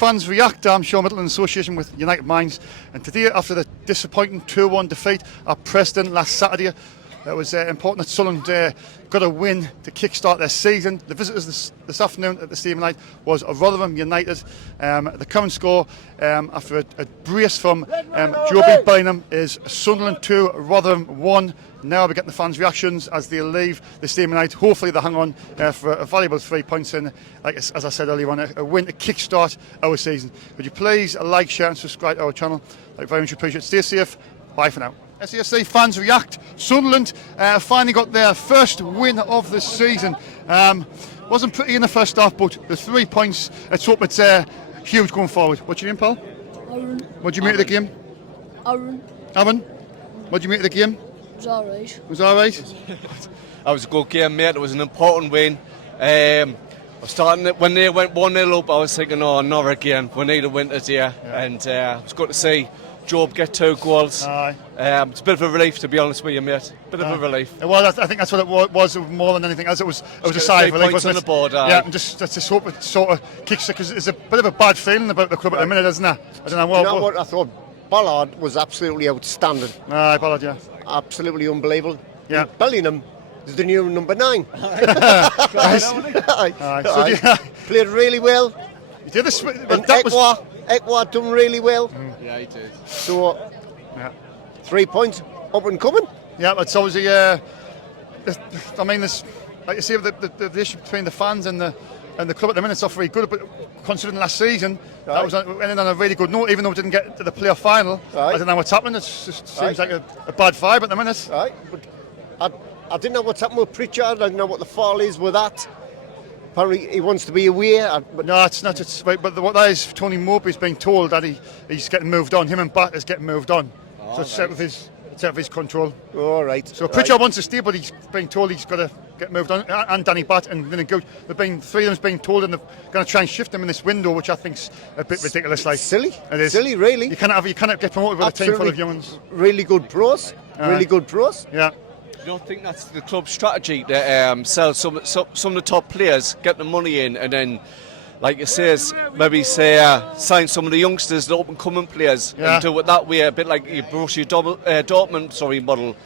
Fans React. I'm Shaun Middleton in association with United Minds, and today, after the disappointing 2-1 defeat at Preston last Saturday, it was important that Sunderland got a win to kick-start their season. The visitors this afternoon at the Stadium United was Rotherham United. The current score, after a brace from JOBE Birmingham, is Sunderland 2, Rotherham 1. Now we're getting the fans' reactions as they leave the Stadium United. Hopefully they hang on for a valuable 3 points and, as I said earlier on, a win to kick-start our season. Would you please like, share and subscribe to our channel? I very much appreciate it. Stay safe. Bye for now. SAFC Fans React. Sunderland finally got their first win of the season. Wasn't pretty in the first half, but the 3 points, let's hope it's huge going forward. What's your name, pal? Aaron. What do you make of the game? Aaron? What do you make of the game? It was alright. It was alright? That was a good game, mate. It was an important win. I was starting it when they went 1-0 up. I was thinking, oh, another again. We need a win today. Yeah. And it was good to see JOBE get 2 goals. Aye. It's a bit of a relief, to be honest with you, mate. Bit of a relief. Well, I think that's what it was more than anything else. It was a sigh of relief, wasn't it? On the board, yeah, and just hope it sort of kicks it, because it's a bit of a bad feeling about the club at the minute, isn't it? I don't know. You know what? I thought Ballard was absolutely outstanding. Aye, Ballard, yeah. Absolutely unbelievable. Yeah. And Bellingham is the new number 9. Played really well. He did this, And Ekwa done really well. Yeah, he did. So, 3 points up and coming. Yeah, it's obviously, I mean, there's, like you say, the issue between the fans and the club at the minute is not very good, but considering last season, that was ending on a really good note, even though we didn't get to the playoff final. I don't know what's happening. It just seems like a bad vibe at the minute. Right, but I didn't know what's happening with Pritchard. I didn't know what the fall is with that. Apparently he wants to be away. No, it's not. It's right, but what that is, Tony Mowbray's being told that he's getting moved on. Him and Bat is getting moved on. So it's out of his control. All right. So Pritchard wants to stay, but he's being told he's got to get moved on. And Danny Bat and then go. Three of them's being told, and they're going to try and shift him in this window, which I think's a bit ridiculous. Like silly. It is silly, really. You cannot get promoted with a team full of youngs. Really good pros. Really good pros. Yeah. You don't think that's the club's strategy to sell some of the top players, get the money in, and then, like you say, maybe sign some of the youngsters, the up-and-coming players, and do it that way, a bit like your Borussia Dortmund model.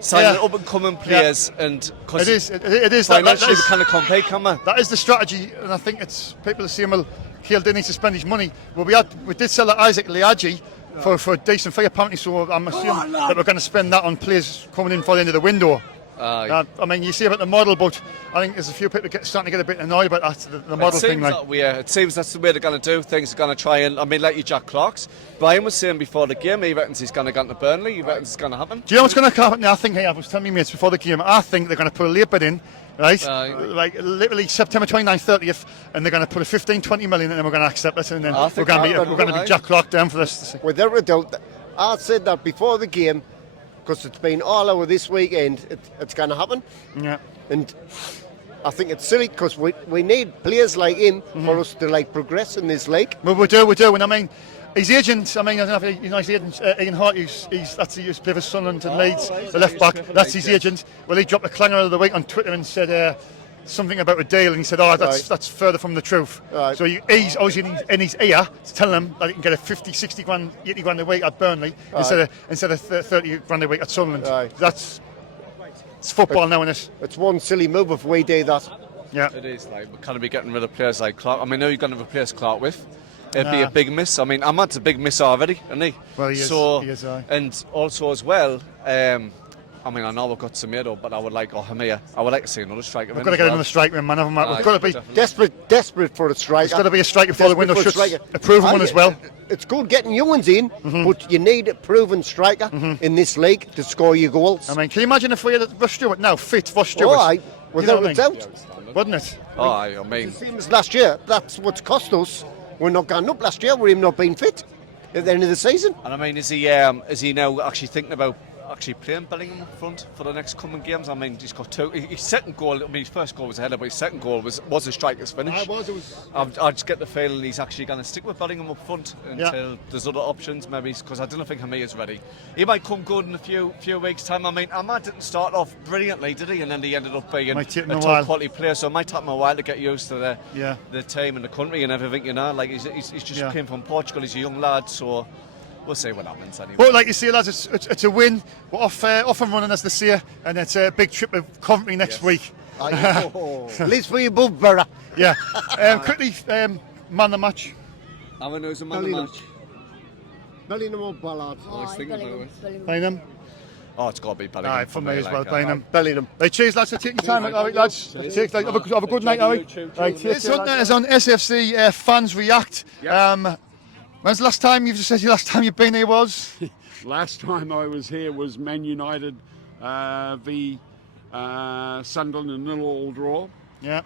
Sign the up-and-coming players, and it is financially we kind of compete, can we? That is the strategy, and I think it's people are saying, well, Kiel didn't need to spend his money. Well, we did sell Isaac Liadji for a decent fee apparently, so I'm assuming that we're going to spend that on players coming in for the end of the window. I mean, you see about the model, but I think there's a few people starting to get a bit annoyed about that, the model thing. It seems that's the way they're going to do things. They're going to try and, like you, Jack Clark's. Brian was saying before the game, he reckons he's going to go to Burnley. He reckons it's going to happen. Do you know what's going to happen? I think, I was telling me mates before the game, I think they're going to put a late bid in, right? Like literally September 29th, 30th, and they're going to put a 15-20 million, and then we're going to accept it, and then we're going to be Jack Clark down for this. Without a doubt, I said that before the game, because it's been all over this weekend, it's going to happen. Yeah. And I think it's silly, because we need players like him for us to progress in this league. Well, we do. And I mean, his agent, I don't know if you know his agent, Ian Hart, he used to play for Sunderland and Leeds, the left back. That's his agent. Well, he dropped a clanger of the week on Twitter and said something about a deal, and he said, that's further from the truth. Right. So he's obviously in his ear to tell them that he can get a 50, 60 grand, 80 grand a week at Burnley instead of 30 grand a week at Sunderland. Right. It's football now, isn't it? It's one silly move if we do that. Yeah. It is. We're kind of be getting rid of players like Clark. I mean, now you're going to replace Clark with. It'd be a big miss. I mean, Ahmad's a big miss already, isn't he? Well, he is. So, he is, and also as well, I mean, I know we've got Semedo, but I would like Hamia. I would like to see another striker. We've got to get another striker, man. We've got to be desperate for a striker. There's got to be a striker before the window shuts. A proven one as well. It's good getting young ones in, but you need a proven striker in this league to score your goals. I mean, can you imagine if we had Russ Stewart now fit for Stewart? Without a doubt. Wouldn't it? I mean, the same as last year. That's what's cost us. We're not going up last year. We're even not being fit at the end of the season. And I mean, is he now actually thinking about actually playing Bellingham up front for the next coming games. I mean, he's got 2. His second goal, I mean, his first goal was a header, but his second goal was a striker's finish. I just get the feeling he's actually going to stick with Bellingham up front until there's other options, maybe, because I don't think Hamid is ready. He might come good in a few weeks' time. I mean, Ahmad didn't start off brilliantly, did he? And then he ended up being a top quality player, so it might take him a while to get used to the team and the country and everything, you know. Like, he's just came from Portugal, he's a young lad, so we'll see what happens anyway. But like you say, lads, it's a win. We're off and running, as they say, and it's a big trip to Coventry next week. At least for your above, Borough. Yeah. Quickly, man of the match. Alan knows a man of the match. Bellingham or Ballard? I was thinking about it. Bellingham. Oh, it's got to be Bellingham. Aye, for me as well, Bellingham. Bellingham. Right, cheers, lads, for taking your time. All right, lads. Have a good night, all right? Right, this one is on SFC Fans React. When's the last time you've been here was? Last time I was here was Man United v Sunderland in 0-0 draw. Yeah.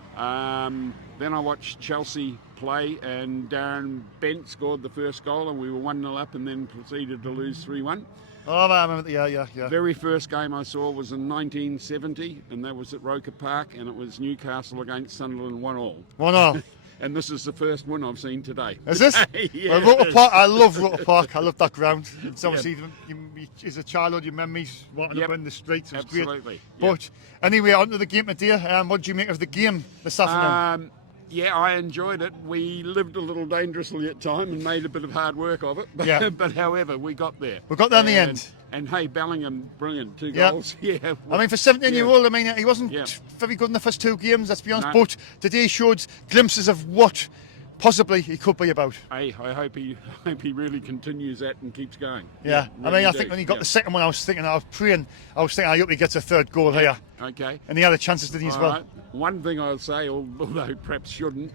Then I watched Chelsea play and Darren Bent scored the first goal and we were 1-0 up and then proceeded to lose 3-1. Oh, I remember. Yeah. Very first game I saw was in 1970 and that was at Roker Park and it was Newcastle against Sunderland 1-1. 1-1. And this is the first one I've seen today. Is this? Yeah. Well, Roker Park, I love Roker Park. I love that ground. It's obviously, as a childhood, your memories walking up in the streets. It was absolutely. Great. But anyway, on to the game today. What did you make of the game this afternoon? Yeah, I enjoyed it. We lived a little dangerously at time and made a bit of hard work of it. But, but however, we got there. We got there in the end. And hey, Bellingham, brilliant, 2 goals. Yeah. I mean, for 17-year-old, I mean, he wasn't very good in the first 2 games, let's be honest. No. But today he showed glimpses of what possibly he could be about. Hey, I hope he really continues that and keeps going. Yeah, really I mean, I think when he got the second one, I was thinking, I hope he gets a 3rd goal here. Okay. And he had the chances, did he, as well? Right. One thing I'll say, although perhaps shouldn't,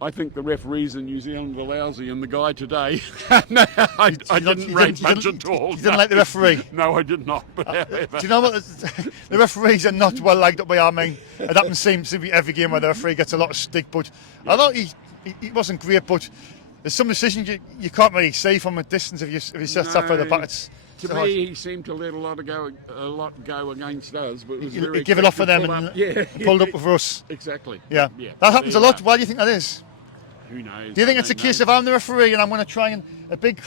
I think the referees in New Zealand were lousy, and the guy today, I didn't rate much at all. You didn't like the referee? No, I did not. But do you know what? The referees are not well liked up by our men. It happens seems to be every game where the referee gets a lot of stick, but I thought he wasn't great, but there's some decisions you can't really see from a distance if you set stuff by the back. To me, he seemed to let a lot go against us, but it was very give it off for them and pulled up for us. Exactly. Yeah. That happens a lot. Why do you think that is? Who knows? Do you think it's a case of I'm the referee and I'm going to try and a big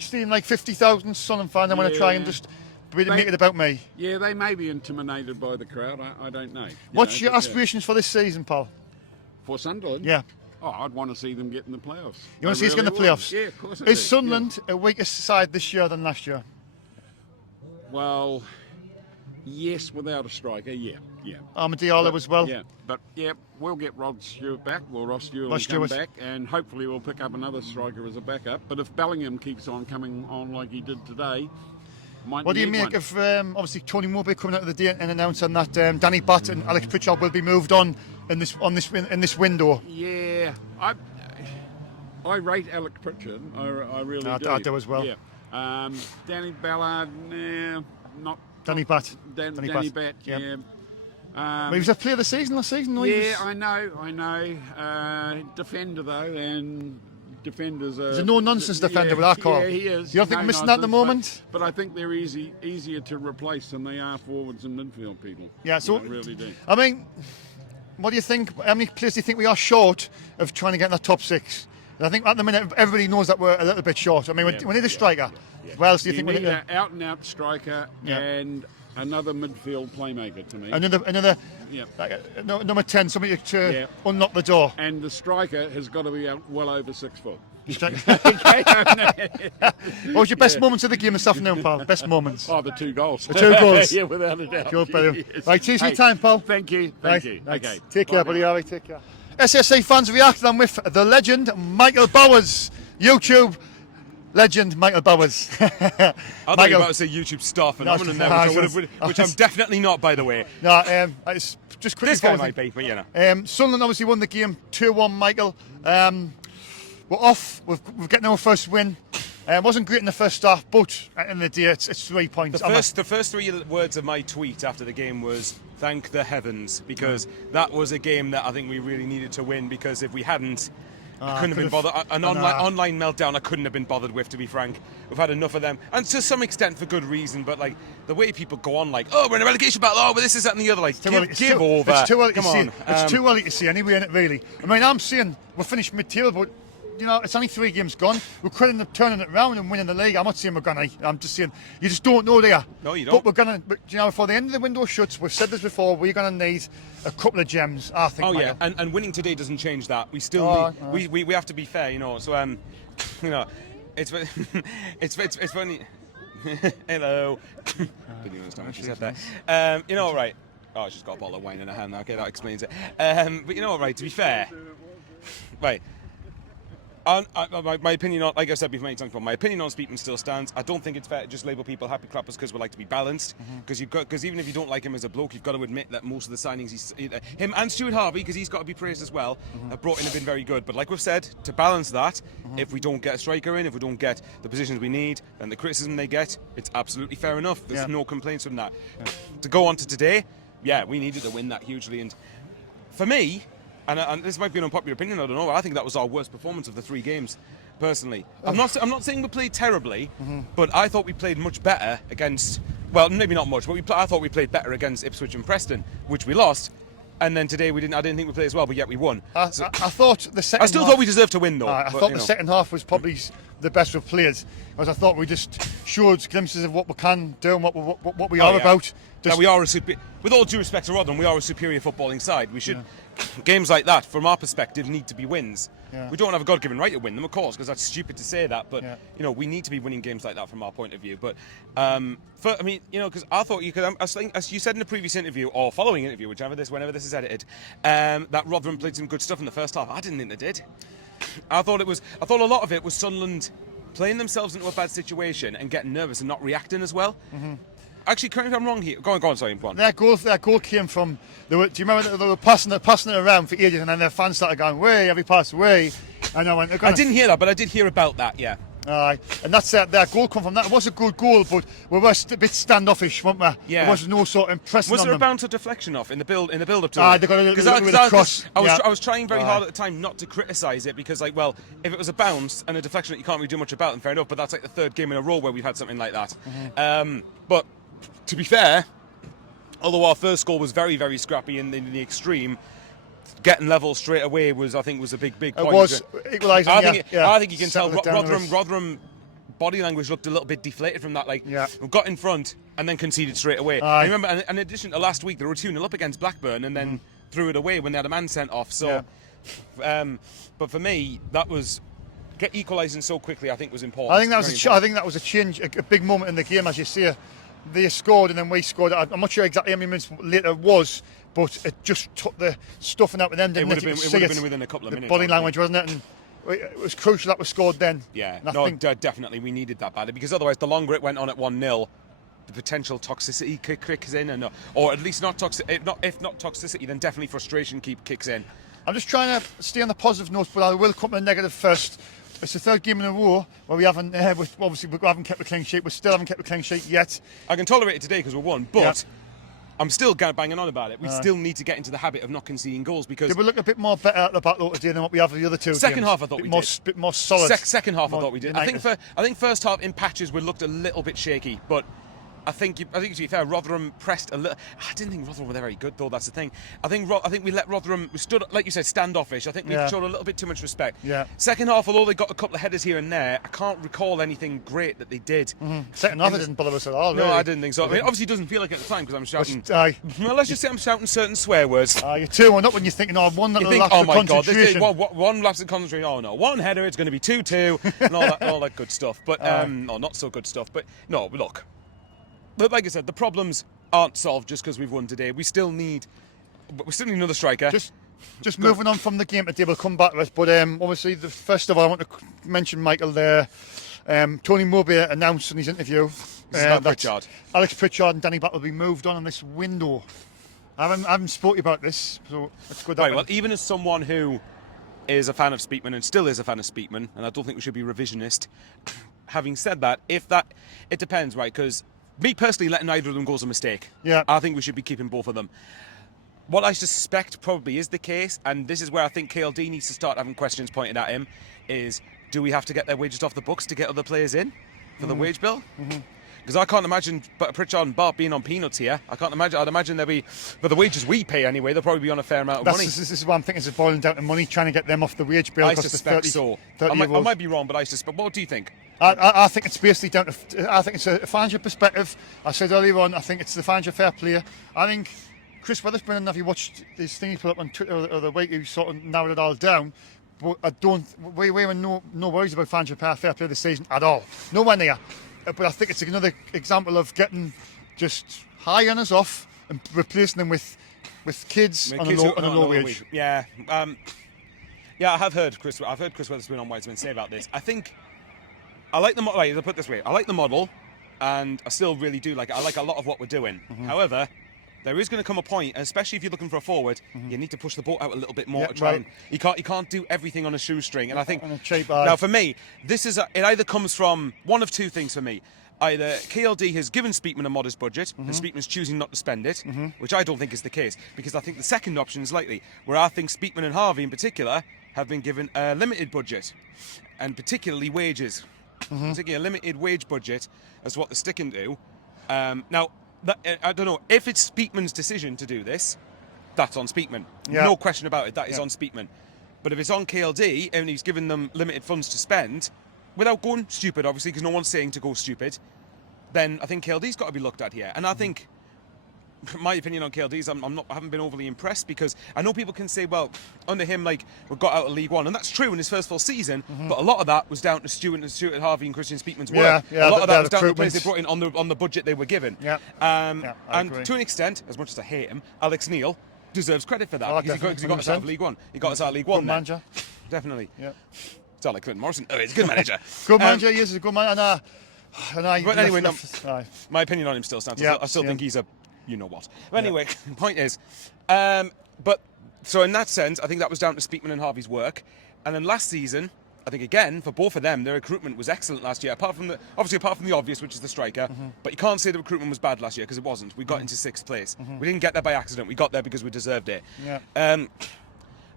stadium like 50,000 Sunderland fans, I'm going to try and just make it about me? Yeah, they may be intimidated by the crowd. I don't know. What's your aspirations for this season, Paul? For Sunderland? Yeah. Oh, I'd want to see them get in the playoffs. You want to see us get in the playoffs? Yeah, of course. Is Sunderland a weaker side this year than last year? Well, yes, without a striker, yeah. Armadillo as well. Yeah, but we'll get Rod Stewart back. Ross Stewart will come back, and hopefully we'll pick up another striker as a backup. But if Bellingham keeps on coming on like he did today, what do you make of obviously Tony Mowbray coming out of the day and announcing that Danny Butt and Alex Pritchard will be moved on in this window? Yeah, I rate Alex Pritchard. I really do. I do as well. Yeah. Danny Ballard, not. Danny Butt. Danny Butt. Yeah. He was a player of the season last season. I know. Defender though, and defenders are. He's a no-nonsense defender with our call. Yeah, he is. You don't think we're missing that at the moment? But I think they're easier to replace than they are forwards and midfield people. Yeah, so I really do. I mean, what do you think? How many players do you think we are short of trying to get in the top 6? I think at the minute everybody knows that we're a little bit short. I mean, we need a striker. What else do you think? We need an out-and-out striker and another midfield playmaker to me. Another number 10, somebody to unlock the door. And the striker has got to be well over 6 foot. What was your best moments of the game this afternoon, pal? Best moments? Oh, the 2 goals. The 2 goals. Yeah, without a doubt. Sure, brilliant. Right, cheers for your time, Paul. Thank you. Okay. Take care, buddy. All right, take care. SSA Fans React. I'm with the legend, Michael Bowers. YouTube legend, Michael Bowers. I thought you were about to say YouTube star phenomenon there, which I'm definitely not, by the way. No, it's just quickly. This guy might be, but you know. Sunderland obviously won the game 2-1, Michael. We're off. We're getting our first win. It wasn't great in the first half, but at the end of the day, it's 3 points. The first 3 words of my tweet after the game was, thank the heavens, because that was a game that I think we really needed to win, because if we hadn't, I couldn't have been bothered. An online meltdown I couldn't have been bothered with, to be frank. We've had enough of them, and to some extent for good reason. But like the way people go on, like, oh, we're in a relegation battle. Oh, but this is that and the other. Like, give over. It's too early to Come see. on. It's too early to see anyway, isn't it? Really. I mean, I'm saying we're finished mid-table, but it's only 3 games gone. We're currently turning it round and winning the league. I'm not saying we're gonna. I'm just saying you just don't know there. No, you don't. But we're gonna. But before the end of the window shuts, we've said this before. We're gonna need a couple of gems, I think. Oh yeah, and winning today doesn't change that. We still need. We have to be fair, So it's it's funny. Hello. Didn't understand what she said there. Right. Oh, she's got a bottle of wine in her hand. Okay, that explains it. But right. To be fair, right. My opinion on, like I said many times before, my opinion on Speakman still stands. I don't think it's fair to just label people happy clappers because we like to be balanced. Because even if you don't like him as a bloke, you've got to admit that most of the signings, him and Stuart Harvey, because he's got to be praised as well, have brought in have been very good. But like we've said, to balance that, if we don't get a striker in, if we don't get the positions we need, then the criticism they get, it's absolutely fair enough. There's no complaints from that. To go on to today, we needed to win that hugely. And for me, and this might be an unpopular opinion, I don't know. I think that was our worst performance of the 3 games, personally. I'm not saying we played terribly, but I thought we played much better against. Well, maybe not much, but I thought we played better against Ipswich and Preston, which we lost. And then today we didn't. I didn't think we played as well, but yet we won. I thought the second. I still thought we deserved to win, though. I thought the second half was probably the best we've played, because I thought we just showed glimpses of what we can do and what we are about. We are with all due respect to Rotherham, we are a superior footballing side. We should. Games like that, from our perspective, need to be wins. We don't have a God-given right to win them, of course, because that's stupid to say that. But we need to be winning games like that from our point of view. But because I thought you could. I think, as you said in the previous interview or following interview, whenever this is edited, that Rotherham played some good stuff in the first half. I didn't think they did. I thought a lot of it was Sunderland playing themselves into a bad situation and getting nervous and not reacting as well. Actually, correct me if I'm wrong here. Go on, sorry, go on. Their goal came from. Do you remember they were passing it around for ages, and then their fans started going, "Way, every pass, way." And I went. I didn't hear that, but I did hear about that. Yeah. And that's their goal come from that. It was a good goal, but we were a bit standoffish, weren't we? Yeah. There was no sort of impressing on them. Was there a bounce or deflection off in the build up to it? They got a little bit of cross. I was trying very hard at the time not to criticise it, because if it was a bounce and a deflection that you can't really do much about, then fair enough. But that's like the 3rd game in a row where we've had something like that. But to be fair, although our first goal was very, very scrappy in the extreme, getting level straight away was a big point. It was equalising. I think you can tell Rotherham body language looked a little bit deflated from that. We got in front and then conceded straight away. I remember, and in addition to last week, they were 2-0 up against Blackburn and then threw it away when they had a man sent off. So, but for me, that was. Equalising so quickly, I think, was important. I think that was a change, a big moment in the game, as you say. They scored and then we scored. I'm not sure exactly how many minutes later it was, but it just took the stuffing out with them. It would have been within a couple of minutes. Body language, wasn't it? And it was crucial that we scored then. Yeah, definitely we needed that badly, because otherwise, the longer it went on at 1-0, the potential toxicity kicks in, or at least not toxicity. If not toxicity, then definitely frustration kicks in. I'm just trying to stay on the positive note, but I will come to the negative first. It's the 3rd game in a row where we haven't kept a clean sheet. We still haven't kept a clean sheet yet. I can tolerate it today because we won, but I'm still banging on about it. We still need to get into the habit of not conceding goals, because did we look a bit more better at the back today than what we have in the other 2 games? Second half, I thought we did. A bit more solid. Second half, I thought we did. I think first half in patches we looked a little bit shaky, but. I think to be fair, Rotherham pressed a little. I didn't think Rotherham were very good, though. That's the thing. I think we let Rotherham. We stood, like you said, standoffish. I think we showed a little bit too much respect. Second half, although they got a couple of headers here and there, I can't recall anything great that they did. Second half, it didn't bother us at all. Really. No, I didn't think so. I mean, obviously, it doesn't feel like it at the time because I'm shouting. Well, let's just say I'm shouting certain swear words. You're 2-1 up when you're thinking, one little lapse of concentration. One lapse of concentration. Oh no, one header, it's going to be 2-2, and all that good stuff. But no, not so good stuff. But no, look. But like I said, the problems aren't solved just because we've won today. We still need another striker. Just moving on from the game today, we'll come back to it. But obviously, first of all, I want to mention Michael there. Tony Mowbray announced in his interview that Alex Pritchard and Danny Battle will be moved on in this window. I haven't spoken about this, so it's good. Right, well, even as someone who is a fan of Speakman and still is a fan of Speakman, and I don't think we should be revisionist. Having said that, it depends, right? Because me personally, letting either of them go is a mistake. Yeah. I think we should be keeping both of them. what I suspect probably is the case, and this is where I think KLD needs to start having questions pointed at him, is do we have to get their wages off the books to get other players in for the wage bill? Because I can't imagine Pritchard and Bart being on peanuts here. I can't imagine. I'd imagine they'll be, for the wages we pay anyway, they'll probably be on a fair amount of money. This is what I'm thinking, is boiling down to money, trying to get them off the wage bill. I suspect so. I might be wrong, but I suspect. What do you think? I think it's basically down to, I think it's a financial perspective. I said earlier on, I think it's the financial fair play. I think Chris Weatherspoon, if you watched this thing he put up on Twitter the other week, he sort of narrowed it all down. But we were no worries about financial fair play this season at all. Nowhere near. But I think it's another example of getting just high earners off and replacing them with kids on a low wage. Yeah, yeah. I've heard Chris Weatherspoon on Whiteman say about this. I think I like the model. I'll put it this way: I like the model, and I still really do like it. I like a lot of what we're doing. However, there is going to come a point, especially if you're looking for a forward, you need to push the boat out a little bit more to try and you can't do everything on a shoestring. And I think now for me, it either comes from one of two things for me. Either KLD has given Speakman a modest budget and Speakman's choosing not to spend it, which I don't think is the case, because I think the second option is likely, where I think Speakman and Harvey in particular have been given a limited budget, and particularly wages. Particularly a limited wage budget as what they're sticking to. Now, I don't know if it's Speakman's decision to do this. That's on Speakman. No question about it. That is on Speakman. But if it's on KLD and he's given them limited funds to spend, without going stupid, obviously, because no one's saying to go stupid, then I think KLD's got to be looked at here. And I think, my opinion on KLD is I haven't been overly impressed, because I know people can say, well, under him, like, we got out of League One, and that's true in his first full season. But a lot of that was down to Stuart Harvey and Christian Speakman's work. A lot of that was down to the players they brought in on the budget they were given. And to an extent, as much as I hate him, Alex Neil deserves credit for that, because he got us out of League One. He got us out of League One. Good manager. Definitely. It's not like Clinton Morrison. Oh, he's a good manager. Good manager. He is a good man. But anyway, my opinion on him still stands. I still think he's a you know what. But anyway, the point is, so in that sense, I think that was down to Speakman and Harvey's work. And then last season, I think again, for both of them, their recruitment was excellent last year, apart from the obvious, which is the striker. But you can't say the recruitment was bad last year, because it wasn't. We got into 6th place. We didn't get there by accident. We got there because we deserved it.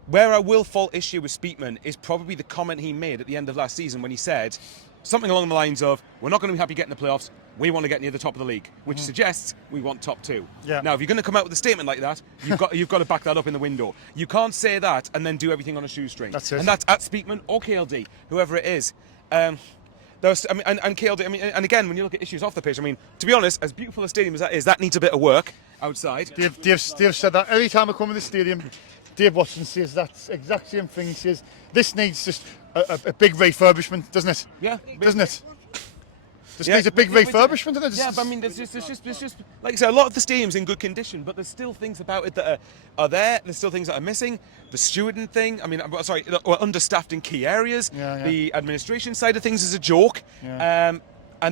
Where I will fall issue with Speakman is probably the comment he made at the end of last season when he said something along the lines of, we're not going to be happy getting the playoffs, we want to get near the top of the league, which suggests we want top 2. Now, if you're going to come out with a statement like that, you've got to back that up in the window. You can't say that and then do everything on a shoestring. That's it. And that's at Speakman or KLD, whoever it is. And KLD, and again, when you look at issues off the pitch, to be honest, as beautiful a stadium as that is, that needs a bit of work outside. Dave said that every time I come to the stadium. Dave Watson says that exact same thing. He says this needs just a big refurbishment, doesn't it? Yeah, doesn't it? This needs a big refurbishment, doesn't it? Yeah, but there's just like I said, a lot of the stadium's in good condition, but there's still things about it that are there. There's still things that are missing. The stewarding thing. We're understaffed in key areas. The administration side of things is a joke. And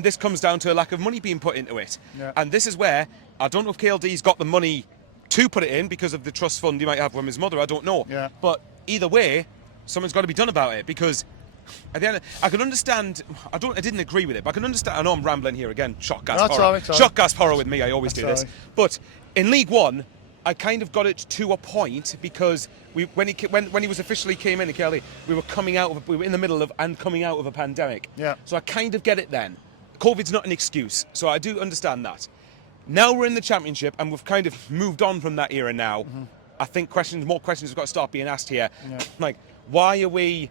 this comes down to a lack of money being put into it. And this is where I don't know if KLD's got the money to put it in because of the trust fund he might have from his mother. I don't know. But either way, something's got to be done about it, because at the end, I can understand. I didn't agree with it, but I can understand. I know I'm rambling here again. Shock gas horror. Shock gas horror with me. I always do this. But in League One, I kind of got it to a point, because when he was officially came in KLD, we were in the middle of and coming out of a pandemic. So I kind of get it then. COVID's not an excuse, so I do understand that. Now we're in the Championship and we've kind of moved on from that era now. I think more questions have got to start being asked here. Like, why are we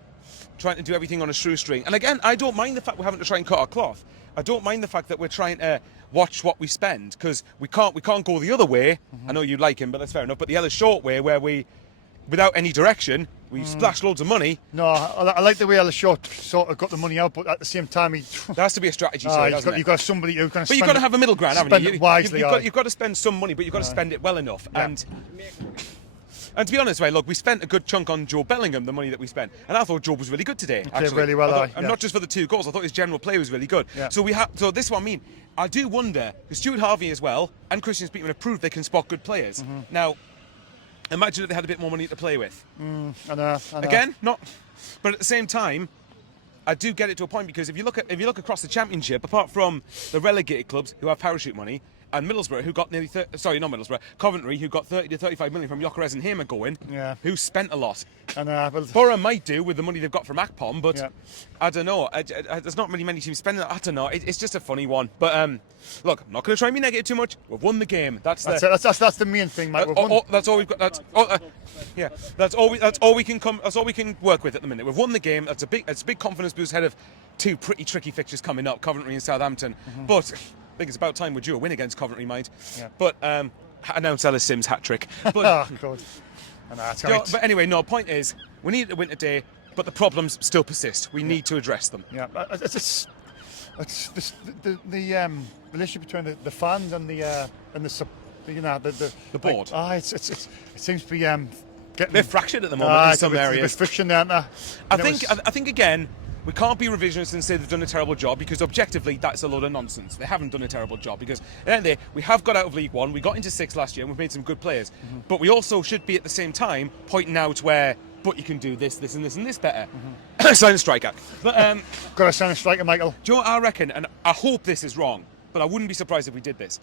trying to do everything on a shoestring? And again, I don't mind the fact we're having to try and cut our cloth. I don't mind the fact that we're trying to watch what we spend, because we can't go the other way. I know you like him, but that's fair enough. But the other short way, where we, without any direction, we splash loads of money. No, I like the way Alan Short sort of got the money out, but at the same time, there has to be a strategy. You've got somebody who can. But you've got to have a middle ground, haven't you? Spend it wisely. You've got to spend some money, but you've got to spend it well enough. And to be honest, look, we spent a good chunk on Joe Bellingham, the money that we spent, and I thought Joe was really good today. Actually, really well, and not just for the 2 goals. I thought his general play was really good. So this is what I mean. I do wonder, because Stuart Harvey as well and Christian Speakman have proved they can spot good players. Now, imagine if they had a bit more money to play with. I know. Again, not. But at the same time, I do get it to a point, because if you look across the Championship, apart from the relegated clubs who have parachute money, and Middlesbrough, who got nearly not Middlesbrough, Coventry, who got 30 to 35 million from Gyökeres and Hamer going, who spent a lot. And Borough might do with the money they've got from Akpom, but I don't know. There's not really many teams spending that. I don't know. It's just a funny one. But look, I'm not going to try and be negative too much. We've won the game. That's the main thing, mate. That's all we've got. That's all we can work with at the minute. We've won the game. It's a big confidence boost ahead of 2 pretty tricky fixtures coming up, Coventry and Southampton. But I think it's about time we're due a win against Coventry, mind. But announce Ellis Sims' hat trick. But oh God. But anyway, no. Point is, we need to win today, but the problems still persist. We need to address them. Yeah, it's the relationship between the fans and the board. It seems to be they're fractured at the moment in some areas. There's friction there, aren't there? I think again, we can't be revisionists and say they've done a terrible job, because objectively that's a load of nonsense. They haven't done a terrible job, because at the end of the day, we have got out of League One, we got into 6th last year, and we've made some good players. But we also should be at the same time pointing out where, but you can do this, this, and this, and this better. Sign a striker. But got to sign a striker, Michael. Do you know what I reckon? And I hope this is wrong, but I wouldn't be surprised if we did this.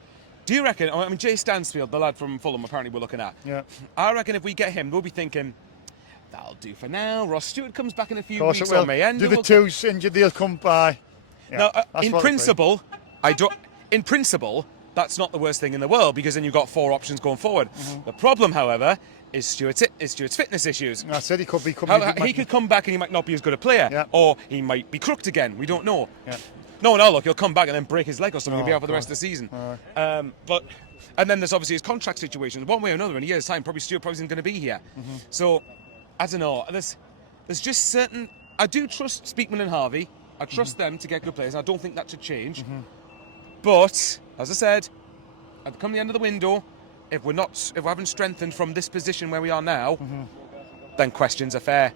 Do you reckon? I mean, Jay Stansfield, the lad from Fulham, apparently we're looking at. Yeah. I reckon if we get him, we'll be thinking, that'll do for now. Ross Stewart comes back in a few weeks, or may end. Do the two's injured, they'll come by. Yeah, now, in principle, that's not the worst thing in the world, because then you've got 4 options going forward. The problem, however, is Stewart's fitness issues. I said he could be. He could come back and he might not be as good a player, or he might be crooked again. We don't know. Yeah. No, look, he'll come back and then break his leg or something. He'll be out for the rest of the season. And then there's obviously his contract situation. One way or another, in a year's time, Stewart probably isn't going to be here. So, I don't know. There's just certain. I do trust Speakman and Harvey. I trust them to get good players. I don't think that should change. But as I said, at the end of the window, if we haven't strengthened from this position where we are now, then questions are fair.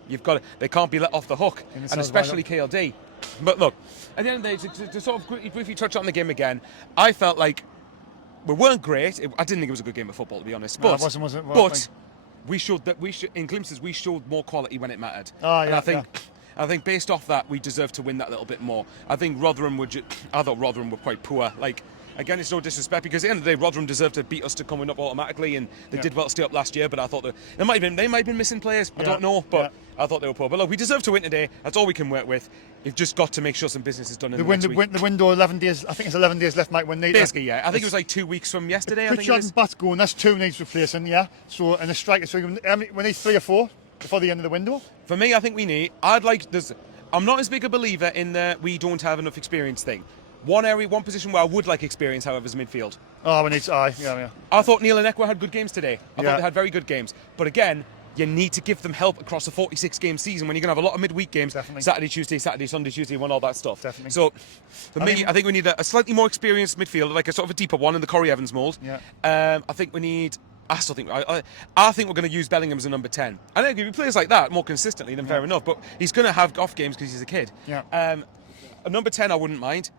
They can't be let off the hook, and especially KLD. But look, at the end of the day, to sort of briefly touch on the game again, I felt like we weren't great. I didn't think it was a good game of football, to be honest. But, but we showed in glimpses, we showed more quality when it mattered. And I think based off that, we deserve to win that little bit more. I think I thought Rotherham were quite poor. Like, again, it's no disrespect, because at the end of the day, Rotherham deserved to beat us to coming up automatically, and they did well to stay up last year. But I thought they might have been missing players. I don't know, but I thought they were poor. But look, we deserve to win today. That's all we can work with. You've just got to make sure some business is done in the next week. The window 11 days. I think it's 11 days left, Mike. When they basically, yeah. I think it was like 2 weeks from yesterday. Pritchard and Bat going. That's 2 needs replacing. Yeah. So and a striker. So we need 3 or 4 before the end of the window. For me, I think we need. I'm not as big a believer in the we don't have enough experience thing. One position where I would like experience, however, is midfield. Oh, we need yeah. I thought Neil and Ekwa had good games today. I thought they had very good games. But again, you need to give them help across a 46-game season when you're going to have a lot of midweek games. Definitely. Saturday, Tuesday, Sunday, Tuesday, all that stuff. Definitely. So, for me, I think we need a slightly more experienced midfield, like a sort of a deeper one in the Corey Evans mould. Yeah. I think we need... I think we're going to use Bellingham as a number 10. I think if he plays like that more consistently, then fair enough. But he's going to have off games because he's a kid. Yeah. A number 10, I wouldn't mind.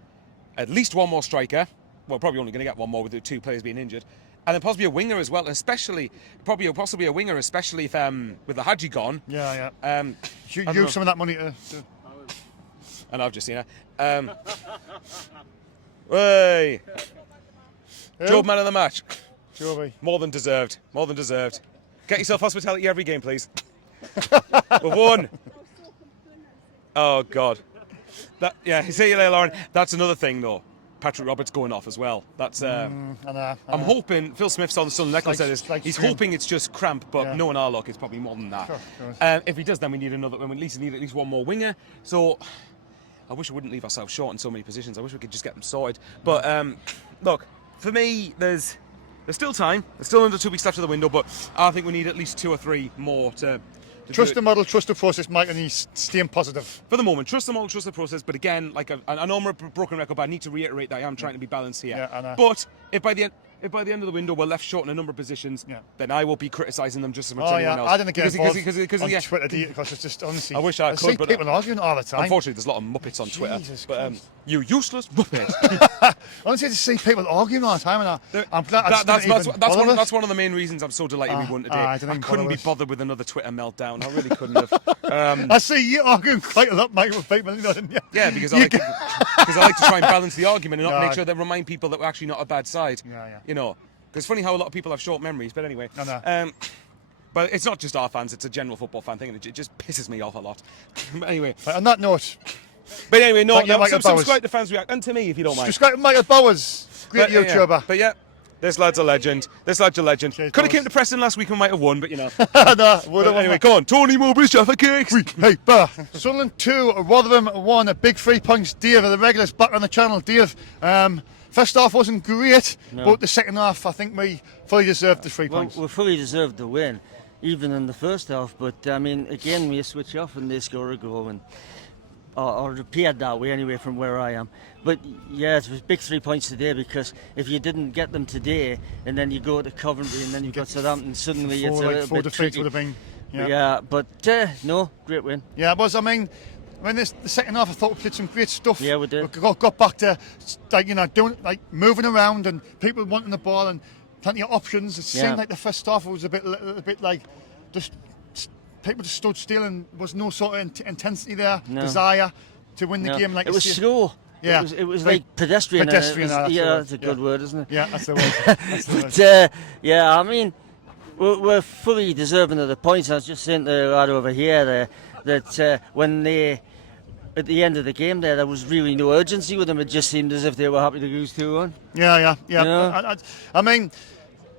At least one more striker. Well, probably only going to get one more with the 2 players being injured. And then possibly a winger as well, and especially, possibly a winger, especially if with the Hadji gone. Yeah. Use some of that money to... And I've just seen her. Hey! Job man of the match. Joby. More than deserved. Get yourself hospitality every game, please. We've won. Oh, God. See you later, Lauren. That's another thing, though. Patrick Roberts going off as well. That's. I'm hoping. Phil Smith's on the Sunderland Echo said this. He's hoping it's just cramp, but knowing our luck, it's probably more than that. Sure. If he does, then we need another. We at least one more winger. So, I wish we wouldn't leave ourselves short in so many positions. I wish we could just get them sorted. But look, for me, there's still time. There's still under 2 weeks left of the window, but I think we need at least 2 or 3 more to trust the model, trust the process, Mike, and he's staying positive. For the moment, trust the model, trust the process. But again, I know I'm a broken record, but I need to reiterate that I am trying to be balanced here. Yeah, I know. But if by the end of the window we're left short in a number of positions, then I will be criticising them just as much as anyone else. I didn't get involved because on Twitter because it's just honestly. I wish I could. See people arguing all the time. Unfortunately, there's a lot of muppets on Twitter. Jesus but Christ. You useless muppet. Honestly, to see people arguing all the time, and I'm glad that's one of the main reasons I'm so delighted we won today. I couldn't be bothered with another Twitter meltdown. I really couldn't have. I see you arguing quite a lot, Mike, with people, didn't you? Yeah, because I like to try and balance the argument and not make sure that remind people that we're actually not a bad side. Yeah. You know, because it's funny how a lot of people have short memories. But anyway. No. But it's not just our fans; it's a general football fan thing, and it just pisses me off a lot. But anyway. Right, on that note. But anyway, subscribe to Fans React, and to me if you don't mind. Subscribe to Michael Bowers, great YouTuber. But yeah, this lad's a legend. Cheers, Could have came to Preston last week and might have won, but you know. Anyway, go on. Tony Mowbray's Jaffa Cakes. Hey, Sunderland 2, Rotherham 1, a big 3 points. Dave, the regulars back on the channel. Dave, first half wasn't great, but the second half, I think we fully deserved the 3 points. We fully deserved the win, even in the first half. But I mean, again, we switch off and they score a goal, and or it appeared that way anyway from where I am. But yeah, it was big 3 points today, because if you didn't get them today and then you go to Coventry and then you got Southampton, suddenly it's a little bit tricky. Would have been, but no, great win. Yeah, it was. I mean, the second half, I thought we did some great stuff. Yeah, we did. We got back to moving around and people wanting the ball and plenty of options. It seemed like the first half was a bit like just people just stood still and was no sort of intensity there, desire to win the game. Like it was slow. Yeah, it was like pedestrian. That's a good word, isn't it? Yeah, that's the word. I mean, we're fully deserving of the points. I was just saying to the lad over here that when they, at the end of the game there was really no urgency with them. It just seemed as if they were happy to lose 2-1. Yeah. You know? I mean,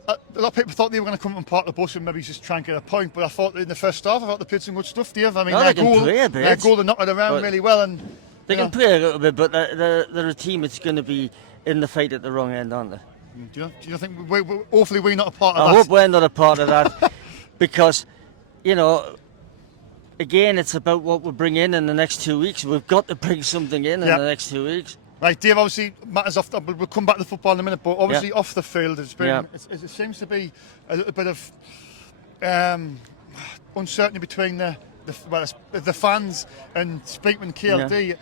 a lot of people thought they were going to come and park the bus and maybe just try and get a point, but I thought in the first half, I thought they played some good stuff, Dave. I mean, their goal, they knocked it around really well. And they can play a little bit, but they're a team that's going to be in the fight at the wrong end, aren't they? Do you think hopefully we're not a part of that? I hope we're not a part of that, because, you know, again, it's about what we bring in the next 2 weeks. We've got to bring something in the next 2 weeks. Right, Dave, obviously matters off. We'll come back to the football in a minute, but obviously off the field, it's been, it seems to be a little bit of uncertainty between the fans and Speakman KLD.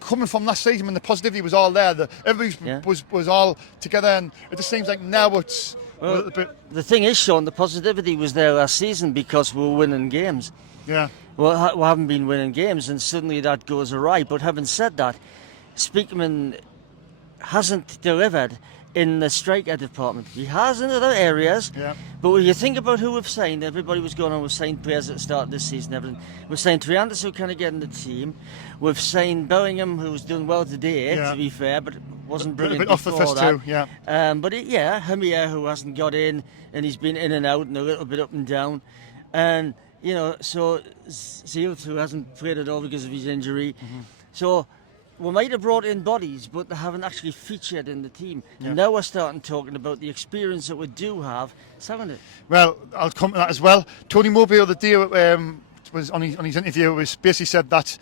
Coming from last season, when the positivity was all there, everybody was all together, and it just seems like now it's a little bit. The thing is, Sean, the positivity was there last season because we were winning games. Yeah. Well, we haven't been winning games, and suddenly that goes awry. But having said that, Speakman hasn't delivered in the striker department. He has in other areas, but when you think about who we've signed, everybody was going on, we've signed players at the start of this season, everything. We've signed Triandis, who kind of get in the team. We've signed Bellingham, who was doing well today, to be fair, but wasn't brilliant before off the first that. Two, but Hamia, who hasn't got in, and he's been in and out and a little bit up and down. And, you know, so Zilt, who hasn't played at all because of his injury. So we might have brought in bodies, but they haven't actually featured in the team. And now we're starting talking about the experience that we do have, haven't it? Well, I'll come to that as well. Tony Mowbray the day was on his interview was basically said that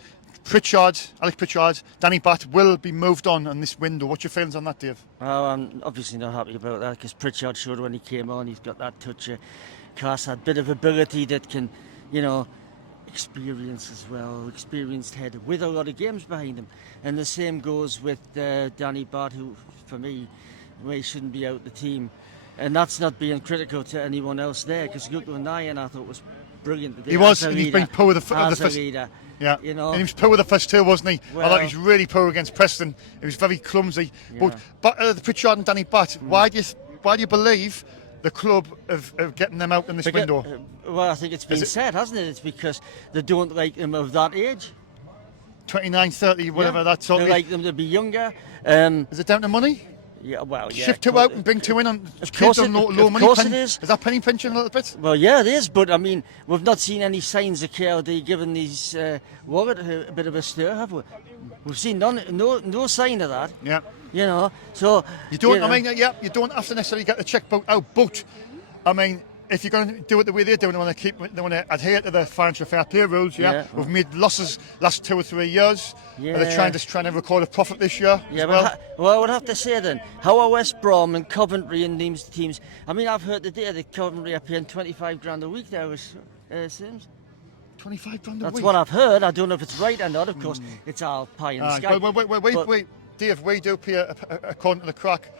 Alex Pritchard, Danny Batt will be moved on in this window. What's your feelings on that, Dave? Well, I'm obviously not happy about that, because Pritchard showed when he came on, he's got that touch of class, that bit of ability that can, you know, experience as well, experienced head with a lot of games behind him. And the same goes with Danny Batt, who, for me, shouldn't be out the team. And that's not being critical to anyone else there, because Guto Nayan, I thought, was brilliant today. He was, and he's been poor with the first. Yeah, you know, and he was poor with the first two, wasn't he? Well, I thought he was really poor against Preston. He was very clumsy. But the Pritchard and Danny Batt, why do you believe the club of getting them out in this window? Well, I think it's been said, hasn't it? It's because they don't like them of that age. 29, 30, whatever that sort of. They like them to be younger. Is it down to money? Yeah, well, yeah. Shift two out and bring two in on kids on low money. Of course it is. Is that penny pinching a little bit? Well, yeah, it is. But I mean, we've not seen any signs of KLD giving these Warwick a bit of a stir, have we? We've seen no sign of that. Yeah. You know, so you don't. You know, I mean, you don't have to necessarily get the checkbook out, but I mean, if you're going to do it the way they're doing, they want to adhere to the financial fair play rules. We've made losses last 2 or 3 years. They're trying to record a profit this year. Yeah, well, I would have to say then, how are West Brom and Coventry and these teams? I mean, I've heard today that Coventry are paying 25 grand a week there, it seems. 25 grand a That's week. what I've heard. I don't know if it's right or not. Of course, it's all pie in the sky. Wait, Dave, we do pay according to the crack.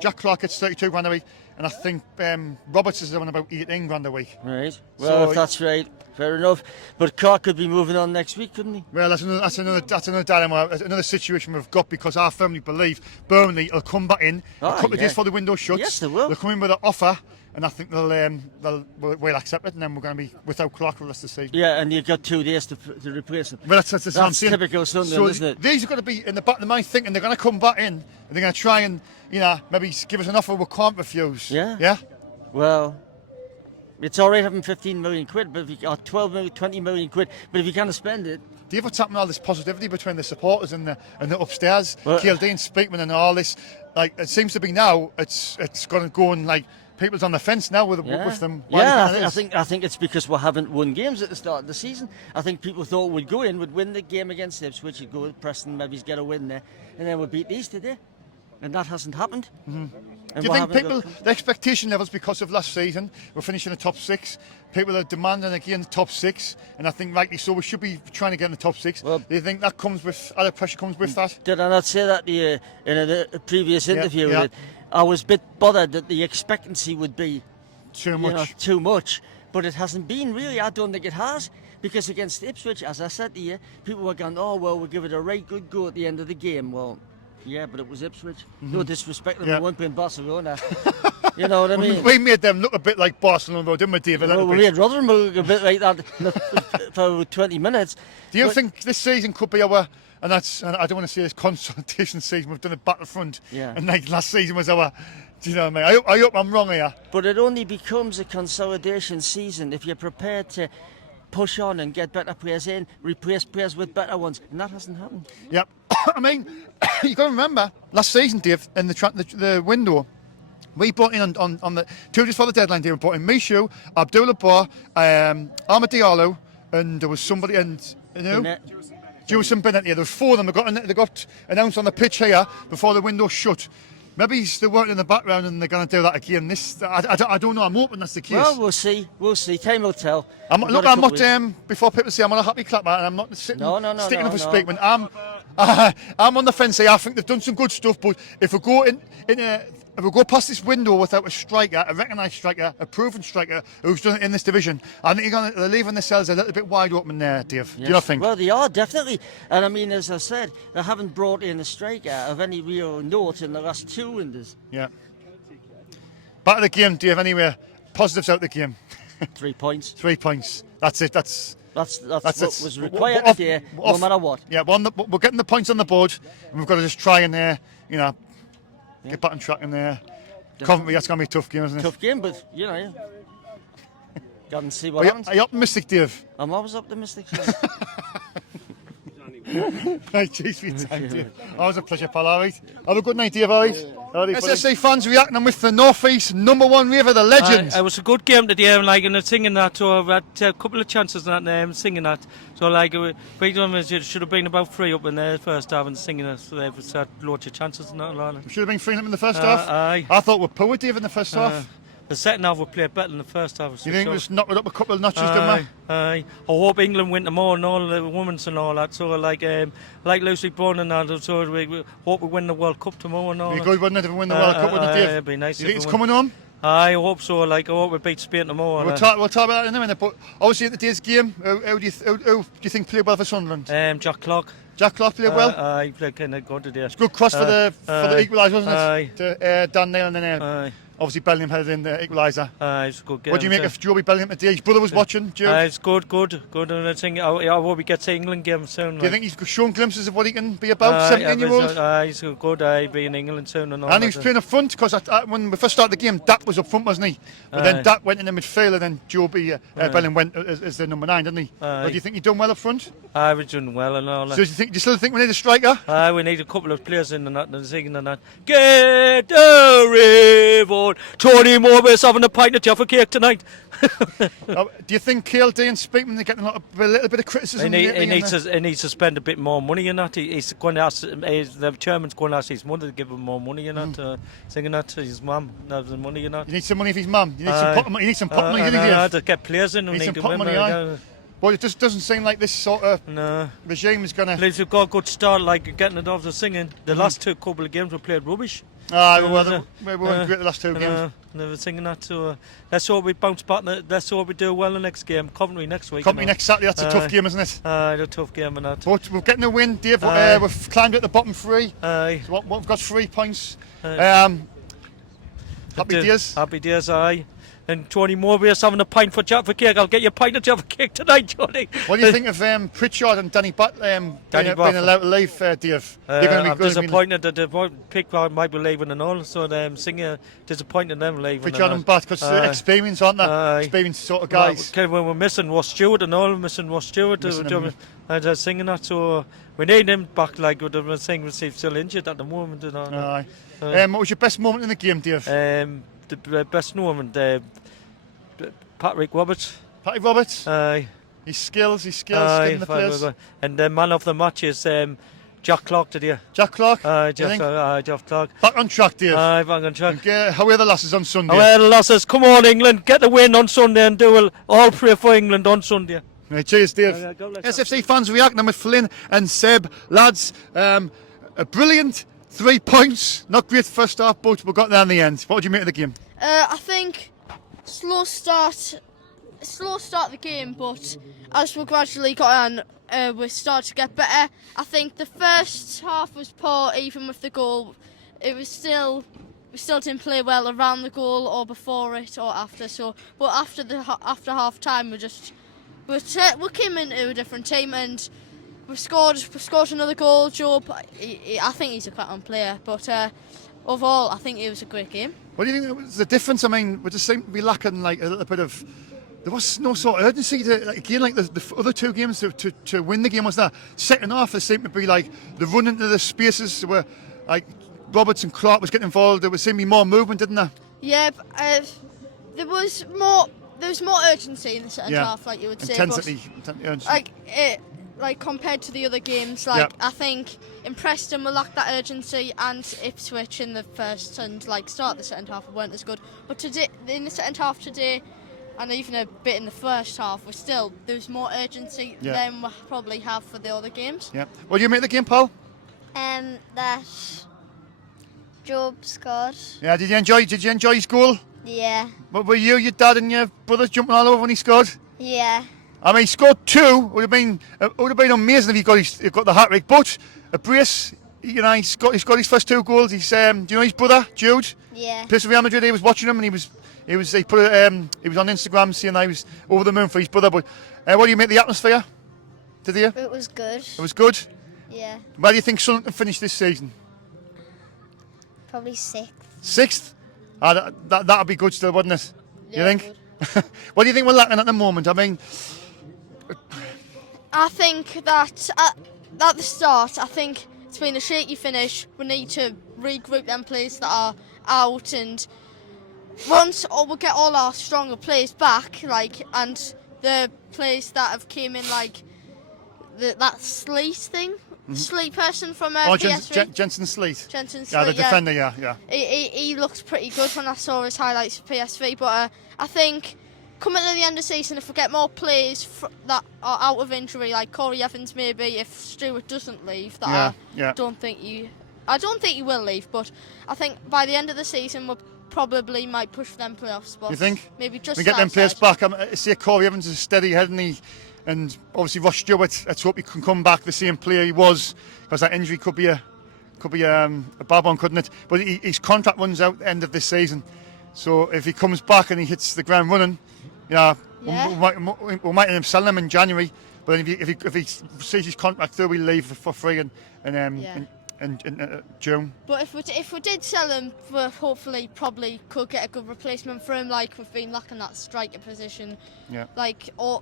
Jack Clark gets 32 grand a week, and I think Roberts is on about 18 grand a week. Right. Well, if that's right, fair enough. But Clark could be moving on next week, couldn't he? Well, that's another dilemma, another situation we've got, because I firmly believe Burnley will come back in a couple of days before the window shuts. Yes, they will. They'll come in with an offer, and I think we'll accept it, and then we're going to be without Clark for the rest of the season. Yeah, and you've got 2 days to replace him. Well, that's what I'm saying. Typical Sunderland, isn't it? These are going to be in the back of the mind thinking they're going to come back in, and they're going to try and, maybe give us an offer we can't refuse. Yeah. Yeah? Well, it's all right having 15 million quid, but if you got 12 million, 20 million quid, but if you can't spend it. Do you ever tap on all this positivity between the supporters and the upstairs? Well, Kildane, Speakman and all this. Like, it seems to be now, it's going to go and, like, people's on the fence now with them. I think it's because we haven't won games at the start of the season. I think people thought we'd go in, would win the game against Ipswich, would go with Preston, maybe get a win there, and then we'd beat these today. And that hasn't happened. Mm-hmm. Do you think the expectation levels, because of last season, we're finishing the top 6, people are demanding again the top 6, and I think rightly so, we should be trying to get in the top 6. Well, do you think that comes with, other pressure comes with that? Did I not say that to you in a previous interview? Yeah. I was a bit bothered that the expectancy would be too much, but it hasn't been really. I don't think it has, because against Ipswich, as I said to you, people were going, oh, well, we'll give it a right good go at the end of the game. Well, yeah, but it was Ipswich. Mm-hmm. No disrespect, we weren't playing Barcelona. You know what I mean? We made them look a bit like Barcelona, didn't we, David? Well, we made Rotherham look a bit like that for 20 minutes. Do you think this season could be our, and I don't want to say this consolidation season, we've done a battlefront, and like last season was our, do you know what I mean? I hope I'm wrong here. But it only becomes a consolidation season if you're prepared to push on and get better players in, replace players with better ones, and that hasn't happened. Yep. I mean, you got to remember, last season, Dave, in the window, we brought in on the 2 days before the deadline, Dave, we brought in Mishu, Abdullah Bar, Ahmed Diallo, and there was somebody, and Jewison Bennett. Yeah, there was 4 of them. They got announced on the pitch here before the window shut. Maybe they're working in the background and they're going to do that again. I don't know. I'm hoping that's the case. Well, we'll see. Time will tell. I'm not. Before people say I'm on a happy clapper, and I'm not sitting sticking up a statement. I'm on the fence here. I think they've done some good stuff, but if we go if we go past this window without a striker, a recognised striker, a proven striker who's done it in this division, I think they're leaving themselves a little bit wide open there, Dave. Yes. Do you not think? Well, they are, definitely. And I mean, as I said, they haven't brought in a striker of any real note in the last 2 windows. Yeah. Back to the game, do you have anywhere positives out of the game? 3 points. 3 points. That's it. That's what was required today, no matter what. Yeah, we're getting the points on the board, and we've got to just try and get back on track in there. Coventry, that's going to be a tough game, isn't it? Tough game, but, got to see what happens. Are you optimistic, Dave? I'm always optimistic. Right, cheers for your time, Dave. Always a pleasure, pal, all right? Have a good night, Dave, all right? SSA fans reacting with the North East #1 raver, the legend. It was a good game today, and singing that, so I've had a couple of chances and singing that. So it should have been about 3 up in the first half and singing it, so they've had loads of chances and that. We should have been 3 up in the first half? Aye. I thought we're poor, Dave, in the first half. The second half we played better than the first half. You think it was knocked it up a couple of notches, didn't we? Aye. I hope England win tomorrow and all the women's and all that. So like Lucy Brown and that. So we hope we win the World Cup tomorrow and all. It'd be good, wouldn't it, if we win the World Cup, wouldn't it, Dave? It'd be nice. You think it's coming home? I hope so. I hope we beat Spain tomorrow. We'll talk about that in a minute. But obviously at today's game, who do you think played well for Sunderland? Jack Clark. Jack Clark played well? He played kind of good today. It's a good cross for the equaliser, wasn't it? Aye. To Dan Neil and then obviously Bellingham headed in the equaliser. It's a good game. What do you make of Joby Bellingham today? His brother was watching, Joe? It's good. And I think I hope he gets the England game soon. Do you think he's shown glimpses of what he can be about, 17-year-old? He's good. He'll be in England soon and all. And he was playing up front, because when we first started the game, Dak was up front, wasn't he? But then Dak went in the midfield, and then Joby Bellingham went as the number 9, didn't he? But do you think he done well up front? I was doing well and all that. So do you still think we need a striker? We need a couple of players in and that and singing and that. Get the river Tony Morris having a pint of Jaffa cake tonight. Do you think KLD and Speakman are getting a little bit of criticism? He needs to spend a bit more money in that. He's going to ask, the chairman's going to ask his mother to give him more money in that. Singing that to his mum, have the money in that. You need some money for his mum. You need some pot money. You need some pot money. To get players in. You need some pot money. Well, it just doesn't seem like this sort of regime is going to. At least we've got a good start, like getting it off the singing. The last couple of games we played rubbish. We weren't great the last two games. Never singing that, so let's hope we bounce back. Let's hope we do well the next game. Coventry next week. Coventry next Saturday, that's a tough game, isn't it? A tough game and that. But we're getting a win, Dave. We've climbed at the bottom three. So we've got 3 points. Happy days. Happy days, aye. And Tony Morbius having a pint for Jaffa cake. I'll get you a pint of Jaffa cake tonight, Tony. What do you think of Pritchard and Danny Butt being allowed to leave, Dave? I'm disappointed that the Pickford might be leaving and all, so Singer disappointed them leaving. Pritchard and Butt, because they're experienced, aren't they? Experienced sort of guys. When we're missing Ross Stewart and all, singing that, so we need him back, like what we're saying, we're still injured at the moment. What was your best moment in the game, Dave? The best moment, Patrick Roberts. Patrick Roberts? His skills, getting the players. And the man of the match is Jack Clark today. Jack Clark? Jack Clark. Back on track, Dave. Back on track. How are the losses on Sunday? How are the losses? Come on, England, get the win on Sunday and do all pray for England on Sunday. Right, cheers, Dave. SFC fans reacting with Flynn and Seb. Lads, a brilliant 3 points. Not great first half, but we got there in the end. What did you make of the game? I think slow start the game, but as we gradually got on, we started to get better. I think the first half was poor, even with the goal. We still didn't play well around the goal or before it or after. So, but after half time, we came into a different team and we scored another goal. Job, I think he's a quite-on player, but overall, I think it was a great game. What do you think was the difference? I mean, we just seem to be lacking like a little bit of. There was no sort of urgency to, like, again, like the other 2 games to win the game. Was that second half? There seemed to be like the run into the spaces where like Roberts and Clark was getting involved. There seemed to be more movement, didn't there? Yeah, there was more urgency in the second half, like you would say. Intensity. Like compared to the other games, I think in Preston we lacked that urgency, and Ipswich in the first and start of the second half weren't as good. But today, in the second half today, and even a bit in the first half, there was more urgency than we probably have for the other games. Yeah. What do you make of the game, Paul? That Job scored. Yeah. Did you enjoy his goal? Yeah. But were you, your dad, and your brother jumping all over when he scored? Yeah. I mean, he scored 2. Would have been amazing if he got the hat trick. But a brace, he's got his first 2 goals. He's do you know his brother Jude? Yeah. Plays for Real Madrid. He was watching him, and he was on Instagram saying I was over the moon for his brother. But what do you make of the atmosphere today? It was good. It was good. Yeah. Where do you think Sunderland can finish this season? Probably 6th. 6th? That'd be good still, wouldn't it? Yeah, you think? What do you think we're lacking at the moment? I mean, I think that at the start, I think it's been a shaky finish. We need to regroup them players that are out, and once we'll get all our stronger players back, and the players that have came in, that Sleet thing. Sleet person from PSV. Jensen Sleet. Jensen Sleet, the defender, yeah. He looked pretty good when I saw his highlights for PSV, but I think coming to the end of the season, if we get more players that are out of injury, like Corey Evans maybe, if Stewart doesn't leave, I don't think he will leave, but I think by the end of the season we probably might push for them playoff spots. You think? Maybe just we get them players back. I see Corey Evans is steady head, and obviously Ross Stewart, let's hope he can come back the same player he was, because that injury could be a bad one, couldn't it? But his contract runs out at the end of this season, so if he comes back and he hits the ground running, we might end up selling him in January. But if he sees his contract through, we'll leave for free in June. But if we did sell him, we hopefully probably could get a good replacement for him. Like we've been lacking that striker position,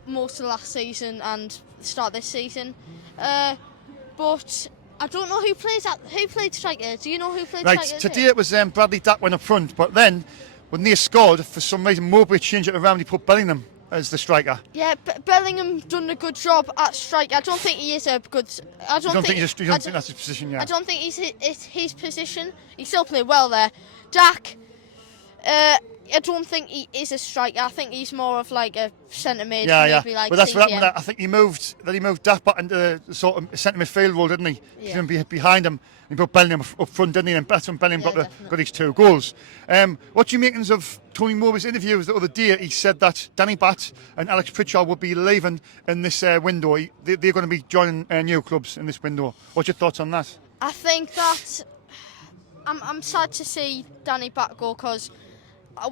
most of last season and the start of this season. But I don't know who played striker. Do you know who played striker? Right, today it was Bradley Dack went up front, but then when they scored, for some reason Mowbray changed it around. He put Bellingham as the striker. Yeah, Bellingham done a good job at striker. I don't think he is a good. I don't think that's his position. Yeah. I don't think it's his position. He still played well there. Dak, I don't think he is a striker. I think he's more of like a centre mid. Maybe like but that's what happened. CDM. I think he moved Dak back into the sort of centre midfield role, didn't he? Yeah. He didn't be behind him. He put Bellingham up front, didn't he? And that's when Bellingham Yeah, got his 2 goals. What do you make of Tony Mowbray's interviews the other day? He said that Danny Batth and Alex Pritchard would be leaving in this window. They're going to be joining new clubs in this window. What's your thoughts on that? I think that I'm sad to see Danny Batth go because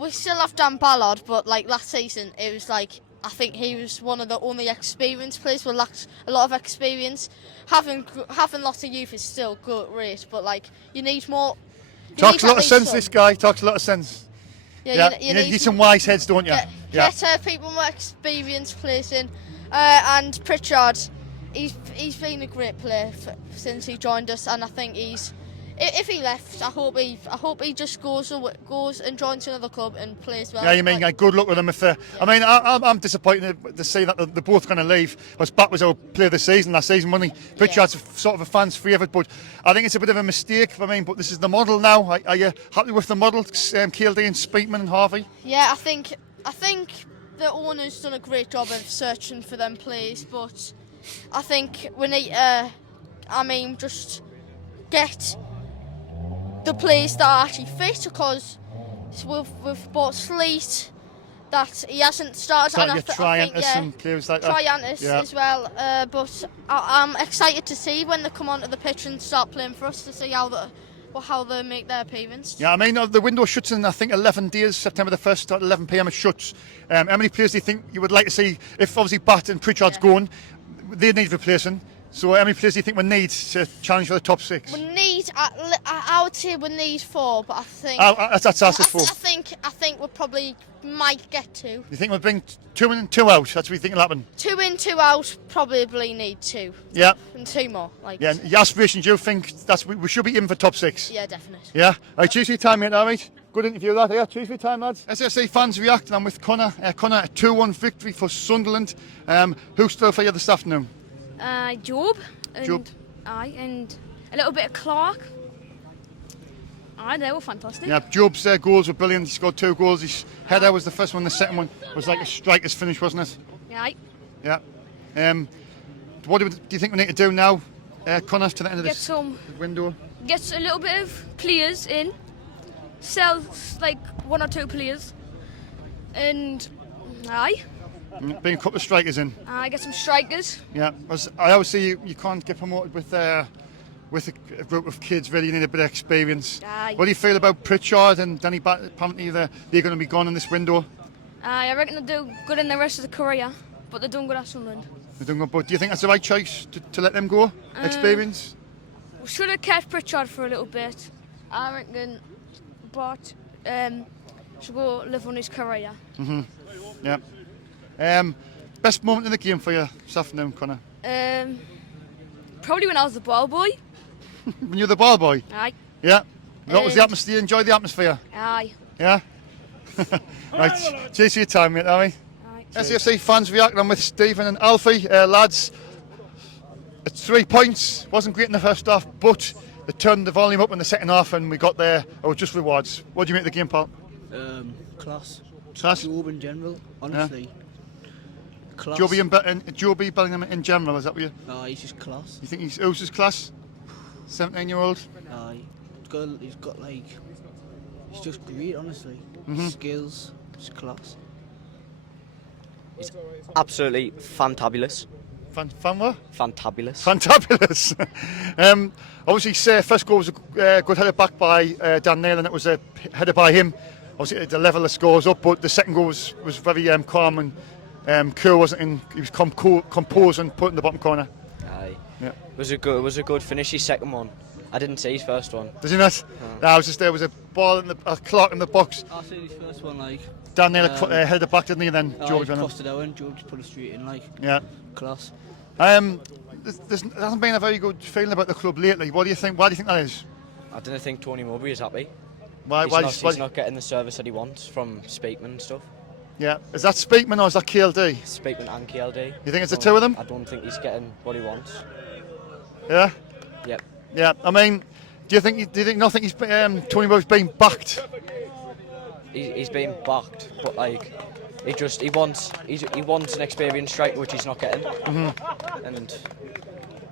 we still have Dan Ballard, but like last season it was like I think he was one of the only experienced players who lacked a lot of experience. Having lots of youth is still great, but like you need more. Talks a lot of sense. This guy talks a lot of sense. Yeah, you need some wise heads, don't you? Get people more experienced players in, and Pritchard. He's been a great player since he joined us, and I think if he left, I hope he just goes and joins another club and plays well. Yeah, you mean good luck with them if they're. I mean, I'm disappointed to see that they're both going to leave. Because Bat was our player of the season last season, wasn't he? Pritchard's sort of a fan's favourite, but I think it's a bit of a mistake. I mean, but this is the model now. Are you happy with the model, Kildee and Speakman and Harvey? Yeah, I think the owner's done a great job of searching for them players, but I think we need just get the players that are actually fit, because we've bought Sleet that he hasn't started, and I think and players like that. Triantis as well. But I'm excited to see when they come onto the pitch and start playing for us to see how they make their appearance. Yeah, I mean the window shuts in I think 11 days. September the 1st at 11 p.m. it shuts. How many players do you think you would like to see if obviously Bat and Pritchard's going? They need replacing. So how many players do you think we need to challenge for the top 6? We need, I would say we need 4, but I think that's us at 4. I think we probably might get 2. You think we'll bring 2 in and 2 out? That's what you think will happen? 2 in, 2 out. Probably need 2. Yeah. And 2 more. Yeah. And your aspirations, you think we should be in for top 6? Yeah, definitely. Yeah. Right, cheers for your time, mate. All right. Good interview that. Yeah. Cheers for your time, lads. SSA fans react. I'm with Connor. Connor, a 2-1 victory for Sunderland. Who's still for you this afternoon? Job. And a little bit of Clark. They were fantastic. Yeah, Job's goals were brilliant. He scored 2 goals. His header was the first one. The second one was like a striker's finish, wasn't it? Yeah. Yeah. What do you think we need to do now, Connor, to the end of this window? Get a little bit of players in. Sell like 1 or 2 players. And Bring a couple of strikers in. Get some strikers. Yeah, I always say you can't get promoted with a group of kids. Really, you need a bit of experience. What do you feel about Pritchard and Danny Batth? Apparently, they're going to be gone in this window. I reckon they'll do good in the rest of the career, but they're doing good at Sunderland. They're doing good, but do you think that's the right choice to let them go? Experience. We should have kept Pritchard for a little bit. I reckon, but should go live on his career. Yeah. Best moment in the game for you this afternoon, Connor? Probably when I was the ball boy. When you were the ball boy? Aye. Yeah. What was the atmosphere? You enjoyed the atmosphere? Aye. Yeah? Right. Cheers for your time, mate, are we? SAFC fans reacting. I'm with Stephen and Alfie. Lads, it's 3 points. Wasn't great in the first half, but they turned the volume up in the second half and we got there. Oh, just rewards. What do you make of the game, pal? Class. Class? Job in general, honestly. Yeah. Class. Joby Bellingham in general, is that what you? No, he's just class. You think who's his class? 17-year-old? He's just great, honestly. Skills, just class. It's absolutely fantabulous. Fan what? Fantabulous. Fantabulous. Obviously, first goal was a good header back by Dan Neil, and it was a header by him. Obviously, the level of scores up, but the second goal was very calm and cool, wasn't in? He was composed and put in the bottom corner. Aye. Yeah. It was a good finish. His second one. I didn't see his first one. Does he not? No, I was just there. Was a ball in a clock in the box. I see his first one Dan Neil headed it back, didn't he? Then Job crossed it out and Job just put it straight in Yeah. Class. There hasn't been a very good feeling about the club lately. What do you think? Why do you think that is? I didn't think Tony Mowbray is happy. He's not getting the service that he wants from Speakman and stuff. Yeah, is that Speakman or is that KLD? Speakman and KLD. You think it's the two of them? I don't think he's getting what he wants. Yeah. Yep. Yeah. I mean, do you think he's Tony Rowe's being backed? He's being backed, but like he wants an experienced striker, which he's not getting. And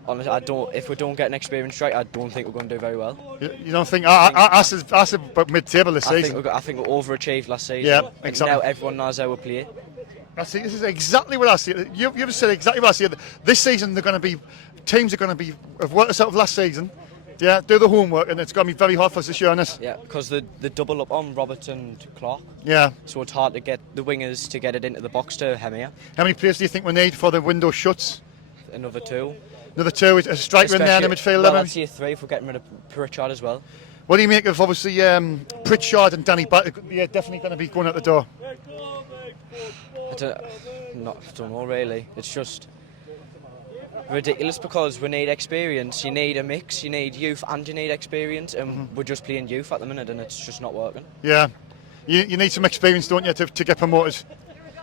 honestly, if we don't get an experienced striker, I don't think we're going to do very well. You don't think? I said about mid-table this season. I think we overachieved last season. Yeah, exactly. Now everyone knows how we play. This is exactly what I see. You've said exactly what I see. This season, teams are going to have worked us out of last season. Yeah, do the homework, and it's going to be very hard for us this year on this. Yeah, because the double up on Roberts and Clark. Yeah. So it's hard to get the wingers to get it into the box to Hemia. How many players do you think we need for the window shuts? Another two. Another two, a striker in there in the midfield. Well, I'd say three if we're getting rid of Pritchard as well. What do you make of obviously Pritchard and Danny Batt? Yeah, definitely going to be going out the door. I don't know really. It's just ridiculous because we need experience. You need a mix. You need youth and you need experience, and we're just playing youth at the minute, and it's just not working. Yeah, you need some experience, don't you, to get promoted?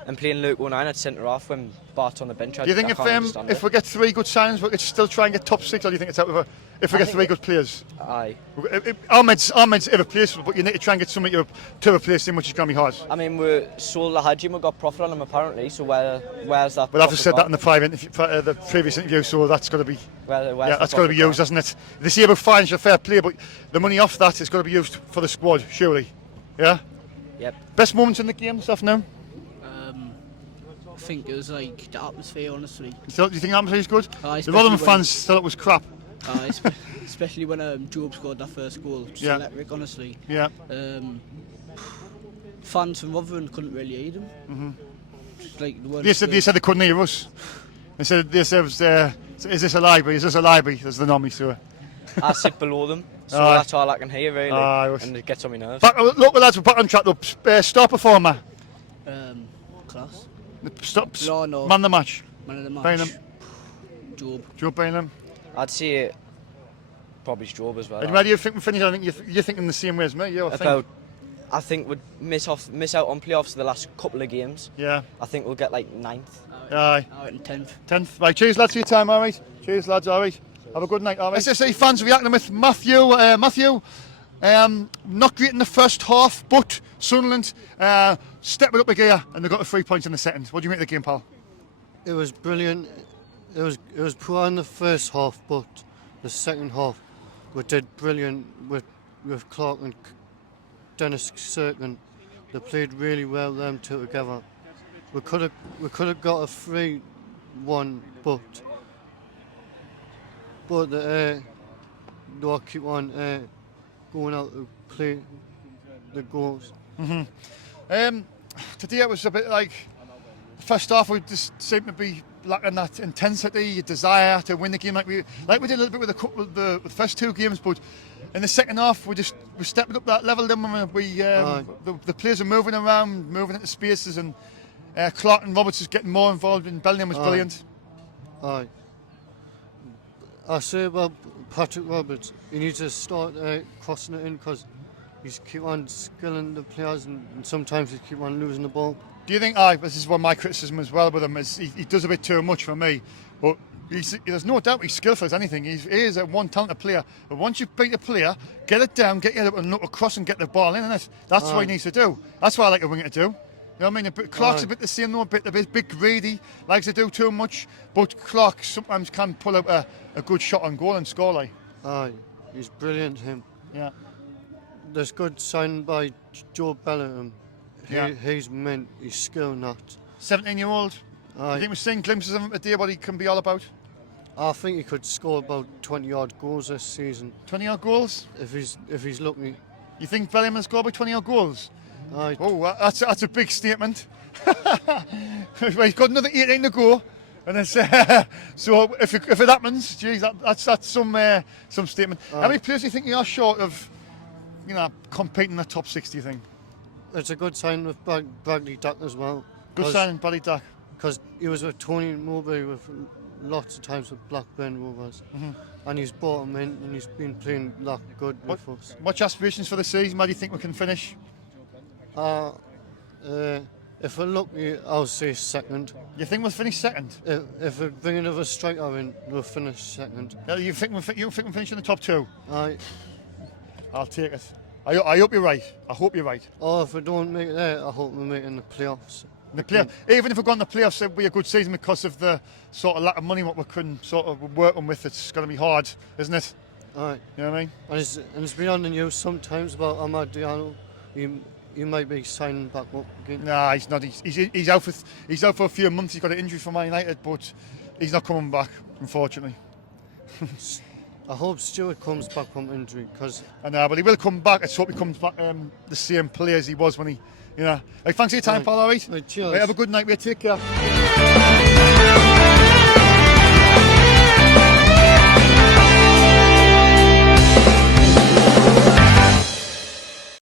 And playing Luke 09 at centre half when Bart's on the bench. Do you think if we get three good signings, we could still try and get top six, or do you think it's out of if we get three good players? Aye. Ahmed's irreplaceable, but you need to try and get somebody to replace him, which is going to be hard. I mean, we sold Lahadji, we got profit on him apparently, so where's that? Well, I've just said that in the the previous interview, so that's got to be that's got to be used, hasn't it? They say about financial fair play, but the money off that is got to be used for the squad, surely. Yeah. Yep. Best moments in the game this afternoon? I think it was like the atmosphere, honestly. Do you think the atmosphere is good? The Rotherham fans thought it was crap. Especially when Job scored that first goal. Just electric, honestly. Yeah. Fans from Rotherham couldn't really aid him. They said they couldn't hear us. They said is this a library? Is this a library? As the normally say. I sit below them, so that's all I can hear really, and it gets on my nerves. Look, lads, we're back on track. Star performer. Class. Man of the match. Man of the match. Bainham. Job Bainham. I'd say probably Job as well. And where do you think we finish? I think you're thinking the same way as me. I think we'd miss out on playoffs the last couple of games. Yeah. I think we'll get like 9th. Aye. 10th. Right, cheers lads for your time, alright? Cheers lads, alright? Have a good night, alright? SSA fans reacting with Matthew. Not great in the first half, but Sunderland stepped it up a gear and they got the 3 points in the second. What do you make of the game, pal? It was brilliant. It was poor in the first half, but the second half we did brilliant with Clark and Dennis Cirkin. They played really well, them two together. We could have got a 3-1, but they keep on going out to play the goals. Today it was a bit like the first half. We just seemed to be lacking that intensity, desire to win the game, like we did a little bit with the first two games. But in the second half, we stepped up that level. Then the players are moving around, moving into spaces, and Clark and Roberts is getting more involved. And Bellingham was brilliant. Aye. I say about Patrick Roberts, he needs to start crossing it in because he's keep on skilling the players and sometimes he keep on losing the ball. Do you think, this is one of my criticism as well with him, is he does a bit too much for me, but there's no doubt he's skillful as anything. He is a one talented player, but once you beat a player, get it down, get it and look across and get the ball in, and that's what he needs to do. That's what I like a winger to do. You know what I mean? Clark's a bit the same though, a bit greedy, likes to do too much, but Clark sometimes can pull out a good shot on goal and score like. Aye, he's brilliant, him. Yeah. There's good sign by Joe Bellingham. He's meant his skill not. 17-year-old. You think we're seeing glimpses of him today, what he can be all about? I think he could score about 20-odd goals this season. 20-odd goals? If he's lucky. You think Bellingham will score about 20-odd goals? Aye. Oh, that's a big statement. He's got another 18 to go. And then, so if it happens, geez, that's some statement. How many players do you think you are short of, competing in the top 6? Do you think? It's a good sign with Bradley Duck as well. Good sign, Bradley Duck. Because he was with Tony Mowbray lots of times with Blackburn Rovers, and he's brought him in, and he's been playing that good with us. What's your aspirations for the season? Where do you think we can finish? If we're lucky, I'll say second. You think we'll finish second? If we bring another striker in, we'll finish second. You think we'll finish in the top two? Aye. I'll take it. I hope you're right. I hope you're right. Or if we don't make it there, I hope we make it in the playoffs. Even if we go in the playoffs, it'll be a good season because of the sort of lack of money what we couldn't sort of work on with. It's going to be hard, isn't it? Aye. You know what I mean? And it's been on the news sometimes about Ahmad Diallo. He might be signing back up again. Nah, he's not. He's out for a few months. He's got an injury for Man United, but he's not coming back, unfortunately. I hope Stewart comes back from injury, because I know, but he will come back. Let's hope he comes back the same player as he was when he, you know. Hey, thanks for your time, pal. All right. Cheers. Have a good night, mate. Take care.